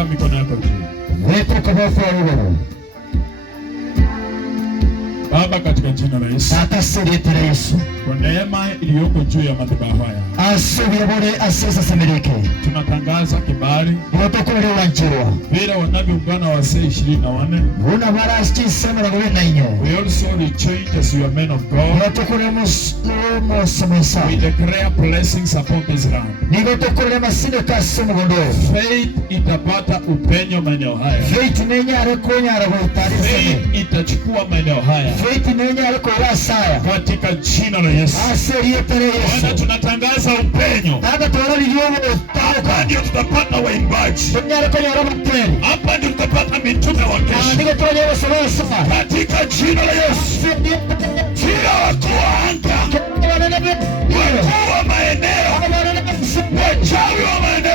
Weka mikono yako juu. Weka kabisa wewe. Baba, katika jina la Yesu. Akasirite Yesu. Kwa neema iliyoko juu ya madhabahu haya. Asubire asesa semereke. Tunatangaza kibali. Protokole wanjirwa. Vile wanavyoungana wazee 24. Una marashi sema na wewe inyo. We also change as you are men of God. Protokole musamesa. We declare blessings upon this land. Protokole masinde kasumu gondo. Faith itapata upenyo maeneo haya. Faith nenya rekonya ragotari. Faith itachukua maeneo haya. Faith nenya rekola saya. Katika jina la Yesu. Bwana, tunatangaza upenyo. Hapa ndio tutapata waimbaji. Hapa ndio tutapata mitume wa kesho. Katika jina la Yesu. Kila wakuu wa anga, wakuu wa maeneo, wachawi wa maeneo